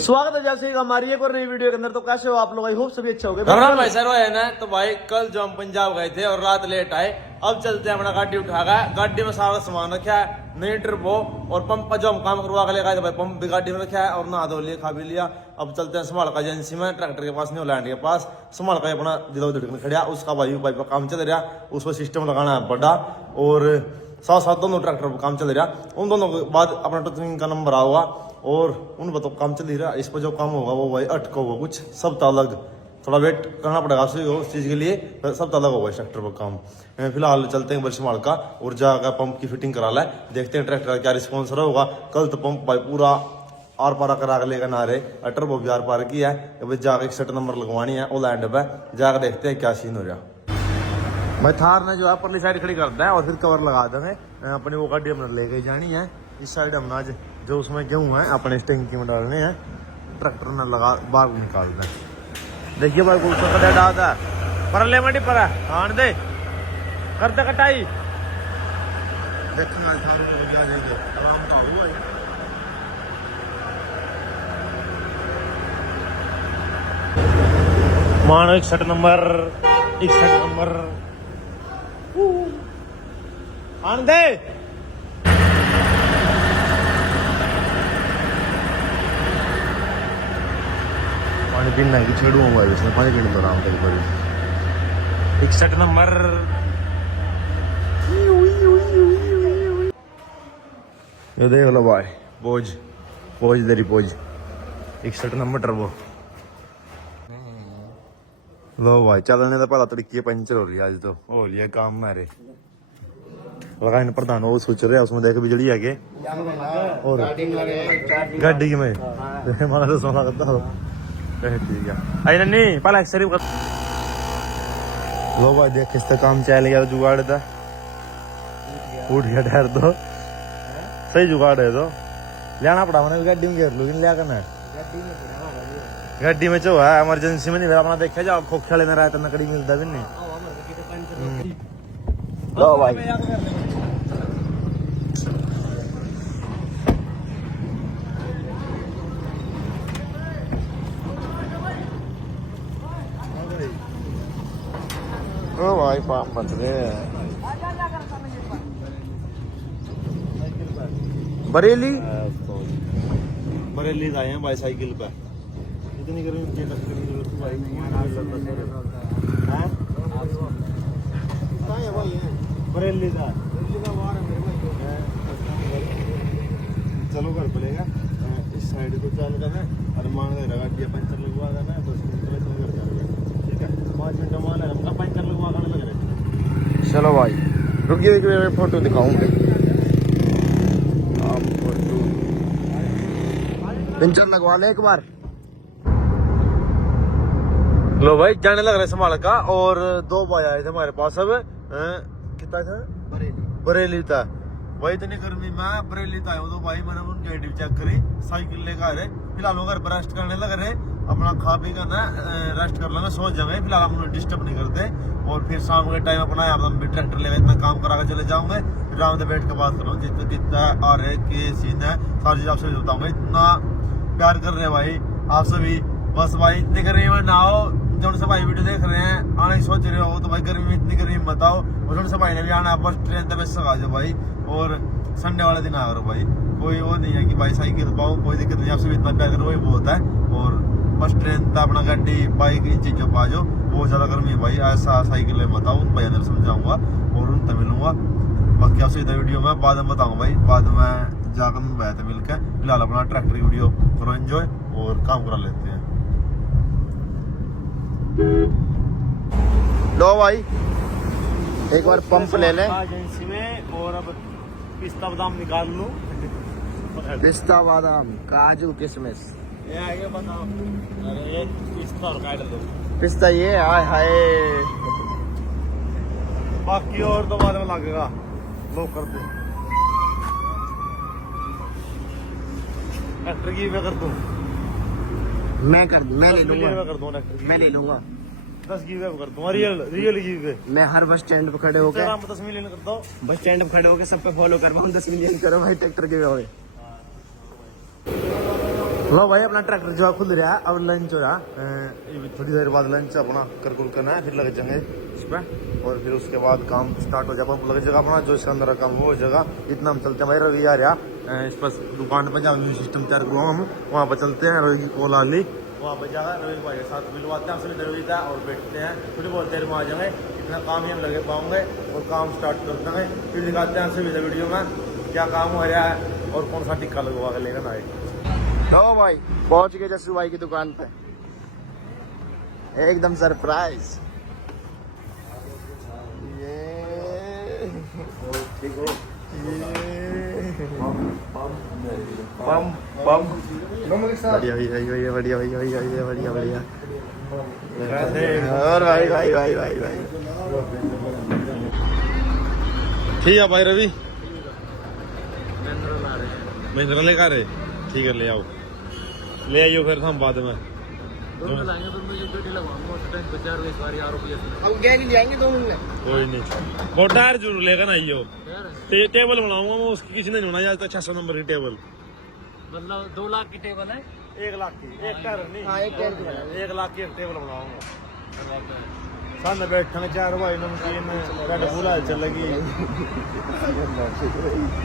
स्वागत है जैसे हमारी एक और नई वीडियो के अंदर। तो कैसे हो आप लोग? आई होप सभी अच्छा हो गए। भाई सर है ना, तो भाई कल जो हम पंजाब गए थे और रात लेट आए, अब चलते हैं अपना गाड़ी उठा गए। गाड़ी में सारा सामान रखा है, नई टर्बो और पंप जो हम काम करवा के लेकर आए थे भाई, पंप भी गाड़ी में रखा है और नहा धो लिया, खा भी लिया। अब चलते हैं संभाल का एजेंसी में, ट्रैक्टर के पास, न्यूलैंड के पास। संभाल का अपना जिला धड़कन खड़ा, उसका भाई पाइप का काम चल रहा, उस पर सिस्टम लगाना है बड़ा, और साथ साथ दोनों ट्रैक्टर पर काम चल रहा। उन दोनों के बाद अपना टर्निंग का नंबर आऊगा और उन पर तो काम चल ही रहा। इस पर जो काम होगा वो भाई अटका होगा, कुछ सब अलग, थोड़ा वेट करना पड़ेगा उस चीज़ के लिए, सब अलग होगा इस ट्रैक्टर पर काम। फिलहाल चलते हैं बरसमाल का और जाकर पंप की फिटिंग करा लाए, देखते हैं ट्रैक्टर का क्या रिस्पॉन्स होगा। कल तो पंप भाई पूरा आर पार करा के लेकर ना रहे, टर्बो भी आर पार की है, अभी जाकर 61 नंबर लगवानी है वो लैंड पे, जाकर देखते हैं क्या सीन हो रहा। भाई थार ने जो है परली साइड खड़ी करता है और फिर कवर लगा देंगे। अपनी वो गाड़ी हमने ले गई जानी है, इस साइड हमने आज जो उसमें गेहूँ है अपने इस टैंकी में डालने हैं, ट्रैक्टर ने लगा बाहर निकाल दें। देखिए भाई कुछ कदा डालता है पर ले मंडी पर आन दे करते कटाई देखना थार आ जाएंगे आराम का हुआ है। मानो 61 नंबर आन दे। पानी पीना की छेड़ू भाई, इसमें पानी पीने पर आराम तक बड़ी 61 नंबर। ये देख लो भाई, पोज तेरी पोज 61 नंबर टर्बो। लो भाई चलने तो पहला तड़की पंचर हो रही है, आज तो हो लिया काम मेरे लगा इन प्रधान वो सोच रहे उसमें देख बिजली है के और गाड़ी में माना तो सोना करता हो। ठीक है आई नन्नी पहला शरीफ कर लो भाई, देख किसका काम चल गया, जुगाड़ था उठ गया टायर तो सही जुगाड़ है, तो लेना पड़ा मैंने गाड़ी में घेर लू लिया करना गाड़ी में जो है इमरजेंसी में नहीं अपना देखा जाओ खोखे में रहा तो नकड़ी मिलता भी नहीं। लो भाई ओ भाई पाप बच गए बरेली आए हैं भाई साइकिल पे, इतनी गर्मी बरेली का चलो घर पड़ेगा इस साइड को चल कर अरमान गाड़ी पंचर लगवा देना, तो घर जाएगा। ठीक है 5 मिनट मान है हमका पंचर लगवा कर लग रहे। चलो भाई रुकिए फोटो दिखाऊंगे आपको, पंचर लगवा ले एक बार। लो भाई जाने लग रहे संभाल का, और 2 भाई आए थे हमारे पास। अब कितना था बरेली था भाई, इतनी गर्मी में बरेली था तो भाई मैंने उनकी आईडी चेक करी, साइकिल लेकर आ रहे। फिलहाल वो घर पर रेस्ट करने लग रहे, अपना खा पी कर रेस्ट कर लेंगे, सो जाएंगे। फिलहाल हम उन्हें डिस्टर्ब नहीं करते, और फिर शाम के टाइम अपना यार हम भी ट्रैक्टर लेकर इतना काम करा कर चले जाऊंगे, फिर राम बैठ के बात करूँ जितना आ रहे के सीन है सारी चीज आपसे बताऊंगा। इतना प्यार कर रहे हैं भाई आप सभी, बस भाई इतनी गर्मी में ना हो। जो से भाई वीडियो देख रहे हैं आने की सोच रहे हो तो भाई गर्मी में इतनी गर्मी मत आओ, और जो से भाई ने भी आना बस ट्रेन तक आ जाओ भाई, और संडे वाले दिन आ करो भाई, कोई वो नहीं है कि भाई साइकिल पाओ, कोई दिक्कत नहीं, आपसे भी इतना प्यार करो वही बहुत है। और बस ट्रेन तक अपना गाड़ी बाइक इन चीजों पर आ जाओ, बहुत ज्यादा गर्मी है भाई, ऐसा साइकिल मत आओ। उन भाई समझाऊंगा और उनसे मिलूंगा, बाकी आपसे इधर वीडियो में बाद में बताऊंगा भाई, बाद में जाकर मैं बैठे मिलकर। फिलहाल अपना ट्रैक्टर की वीडियो करो एंजॉय और काम करा लेते हैं। लो भाई एक बार पंप ले ले एजेंसी में, और अब पिस्ता बादाम निकाल लूं, पिस्ता बादाम काजू किशमिश ये आगे बादाम, अरे ये पिस्ता और काट दो पिस्ता, ये हाय हाय बाकी और तो बाद में लगेगा। लो कर दो ट्रैक्टर की कर दूं मैं ले लूंगा 10 गिवे कर दूंगा, रियल गिवे। मैं हर बस स्टैंड पे खड़े होकर 10 मिलियन कर दो, बस स्टैंड पे खड़े होकर सब पे फॉलो करवाऊं, 10 मिलियन करो भाई ट्रैक्टर गिवे हुए। लो भाई अपना ट्रैक्टर जो खुल रहा है, अब लंच हो रहा है। थोड़ी देर बाद लंच अपना कर कुल करना है, फिर लग जाएंगे इस पर और फिर उसके बाद काम स्टार्ट हो जाएगा। लग जाएगा अपना जो इसके अंदर काम हो जाएगा। इतना हम चलते हैं भाई, रवि आ रहा इस पर दुकान पर जाओ सिस्टम तैयार करो, हम वहाँ पर चलते हैं। रवि की कॉल आ ली, वहाँ पर जाकर रवि भाई के साथ मिलवाते हैं, सभी रवि का और बैठते हैं। थोड़ी बहुत देर में आ जाएंगे, इतना काम ही हम लगे पाओगे और काम स्टार्ट कर देंगे। फिर दिखाते हैं सभी वीडियो में क्या काम हो रहा है और कौन सा टिक्का लगवा कर लेना है। लो भाई पहुंच गए जस्सू भाई की दुकान पे, एकदम सरप्राइज। ये ठीक हो, पम पम बढ़िया बढ़िया बढ़िया बढ़िया बढ़िया बढ़िया बढ़िया बढ़िया। और भाई भाई भाई भाई भाई ठीक है भाई रवि, महिंद्रा लेकर आ रहे, ठीक है ले आओ, ले आइयो फिर हम बाद में दोनों लाएंगे तो मुझे ड्यूटी लगवाऊंगा उस टाइम 50 इस बार रुपये हम क्या नहीं जाएंगे दोनों में। कोई नहीं, वो टायर जरूर लेकर ना आइयो। टेबल बनाऊंगा मैं उसकी, किसी ने होना जाता 600 नंबर की टेबल, मतलब 2 लाख की टेबल है, 1 लाख की एक टायर नहीं। हाँ एक टायर 1 लाख की एक टेबल बनाऊंगा। सामने बैठने 4 भाई नमकीन रेड बुल चलेगी।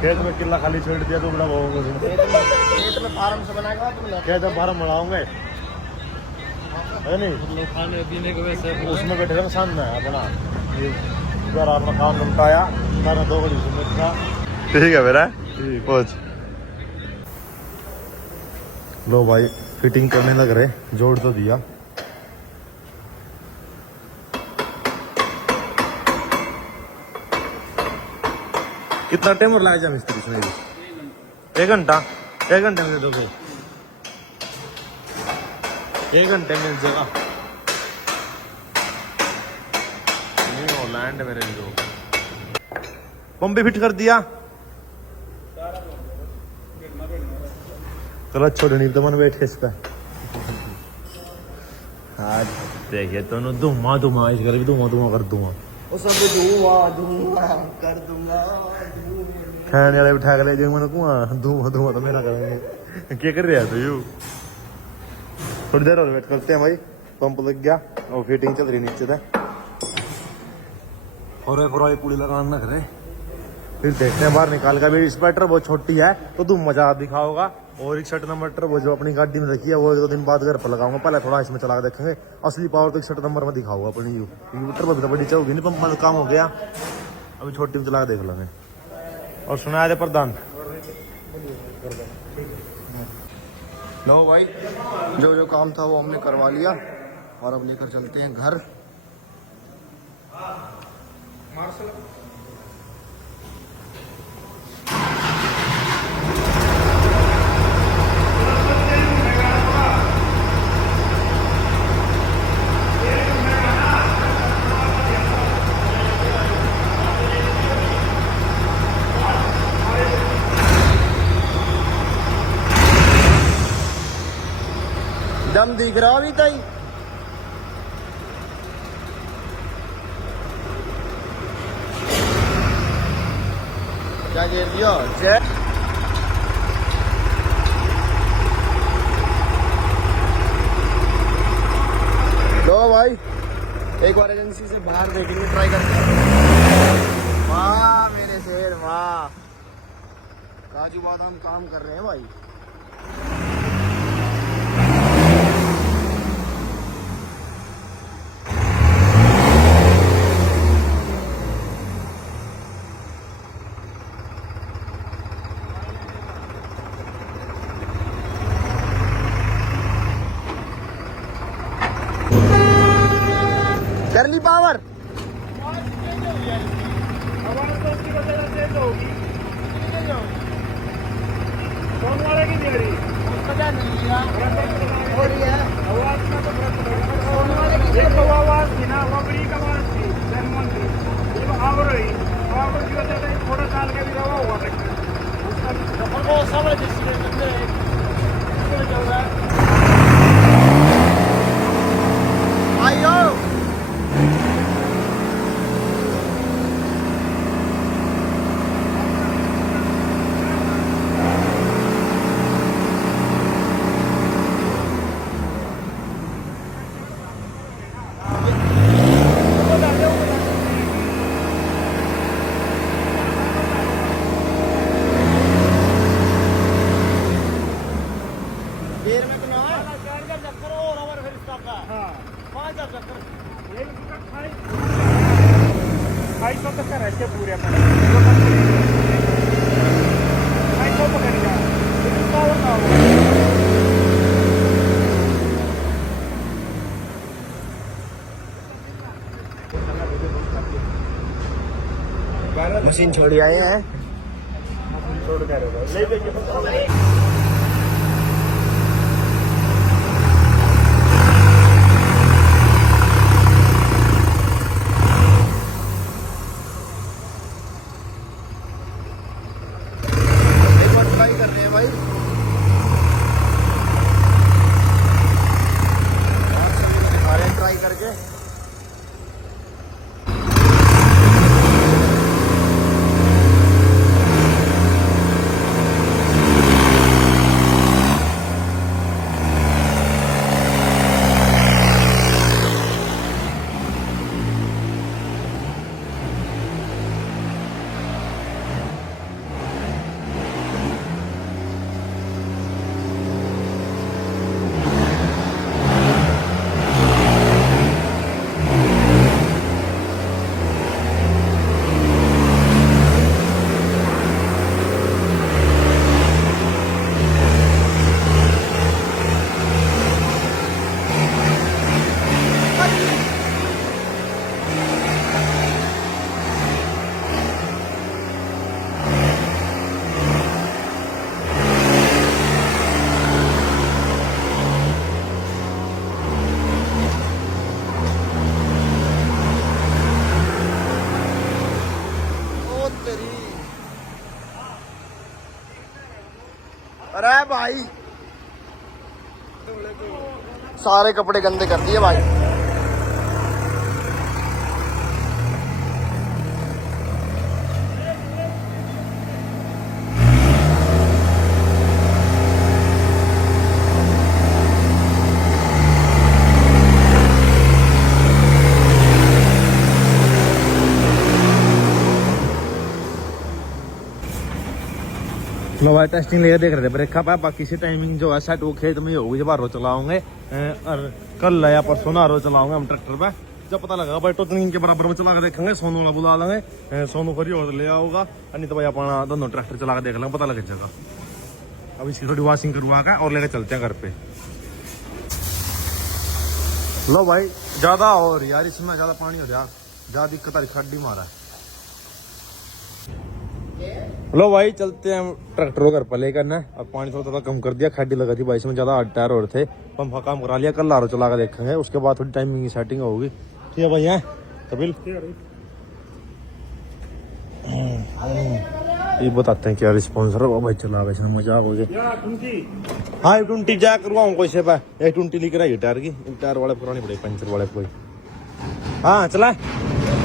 खेत में किला खाली छोड़ दिया तो बड़ा भाव खेत में फार्म से बनाएगा तुम लोग। खेत में फार्म बनाऊंगे है नहीं, मतलब खाने पीने के वैसे उसमें बैठे थे सामने अपना जरा अपना काम निपटाया, सारा 2 घड़ी से बैठा। ठीक है मेरा पहुंच लो भाई, फिटिंग करने लग रहे, जोड़ तो दिया। कितना टाइम और लगा जा मिस्त्री इसमें? 1 घंटा, 1 घंटे में दे दो भाई, 1 घंटे में मिल जाएगा। लैंड मेरे जो पंप भी फिट कर दिया। चलो छोड़नी तो मन बैठे इस पे। आज देखिए दोनों धुआं धुआं, इस घर भी धुआं धुआं कर दूंगा। वो सब धुआं धुआं कर दूंगा। खाने वाले बिठा कर ले जाएंगे, मैंने धुआं धुआं धुआं तो मेरा करेंगे। क्या कर रहे हैं तो यू? थोड़ी देर और वेट करते हैं भाई, पंप लग गया और फिटिंग चल रही नीचे से और पूरी लगाना न करे। फिर देखते हैं बाहर निकाल का भी। स्पेटर बहुत छोटी है तो तुम मजा दिखा होगा। और 61 नंबर वो जो अपनी गाड़ी में रखी है वो 2 दिन बाद घर पर लगाऊंगा। पहले थोड़ा इसमें चला के देखेंगे, असली पावर तो 61 नंबर में दिखाऊंगा अपनी। यूटर पर भी तो बड़ी चौकी नहीं, पंप में काम हो गया, अभी छोटी में चला के देख लेंगे। और सुनाया दे प्रधान। लो भाई जो जो काम था वो हमने करवा लिया और अब लेकर चलते हैं घर। दम दिख रहा अभी तक। क्या गिर दिया लो भाई, एक बार एजेंसी से बाहर देखेंगे, ट्राई करते हैं। वाह मेरे शेर वाह, काजू बादाम काम कर रहे हैं भाई। कर ली पावर। थोड़ा साल का भी रहा हुआ आइयो देर में तो ना है। 4 चक्कर और हमारे फिर स्टॉप का हाँ 5 चक्कर भाई सब तक रहते पूरे अपने भाई सब पकड़ेगा इसका और ना हो मशीन छोड़ी आए हैं। छोड़ कर एक बार ट्राई कर रहे हैं भाई। आप सभी को दिखा रहे हैं ट्राई करके। अरे भाई सारे कपड़े गंदे कर दिए भाई। लो भाई टेस्टिंग लेकर देख रहे थे ब्रेक का बाकी से टाइमिंग जो है सेट वो खेत में होगी जब आरो चलाओगे और कल या परसों ना आरो चलाओगे हम ट्रैक्टर पे। जब पता लगा भाई टोटलिंग के बराबर में चला के देखेंगे। सोनू वाला बुला लेंगे, सोनू करिए और ले आओगा नहीं तो भाई अपना दोनों ट्रैक्टर चला के देख लेंगे, पता लग जाएगा। अब इसकी थोड़ी वॉशिंग करवा के और लेकर चलते हैं घर पे। लो भाई ज्यादा और यार इसमें ज्यादा पानी हो यार, ज्यादा दिक्कत आ रही, खड्डी मारा है। लो भाई चलते हैं ट्रैक्टर घर पर लेकर ना। अब पानी थोड़ा थोड़ा कम कर दिया, खड्डी लगा थी भाई इसमें ज्यादा 8 टायर और थे। पंप का काम करा लिया, कल आरो चला कर देखेंगे, उसके बाद थोड़ी टाइमिंग की सेटिंग होगी। ठीक है भाई है कपिल ये बताते हैं क्या रिस्पॉन्सर हो भाई। चला वैसे मजाक हो गया। हाँ 20 जा करवाऊँ कोई से पे 20 लेकर आई टायर की, टायर वाले पुरानी पड़े पंचर वाले कोई। हाँ चला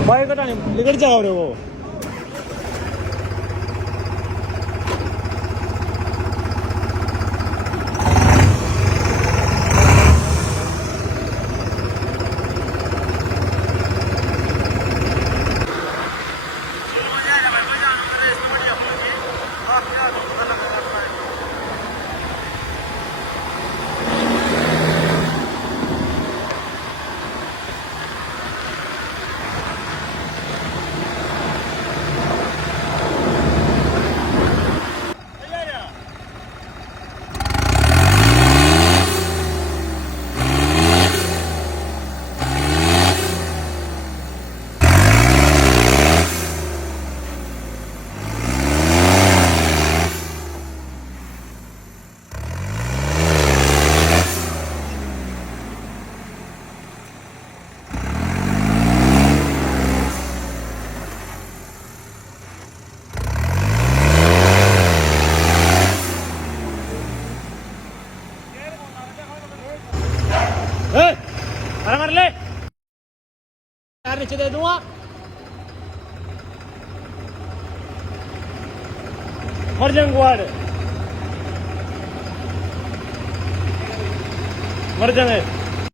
भाई कटा नहीं लेकर जाओ रे वो। मर ले यार, नीचे दे दूंगा। मर जाएंगे मर जाएंगे।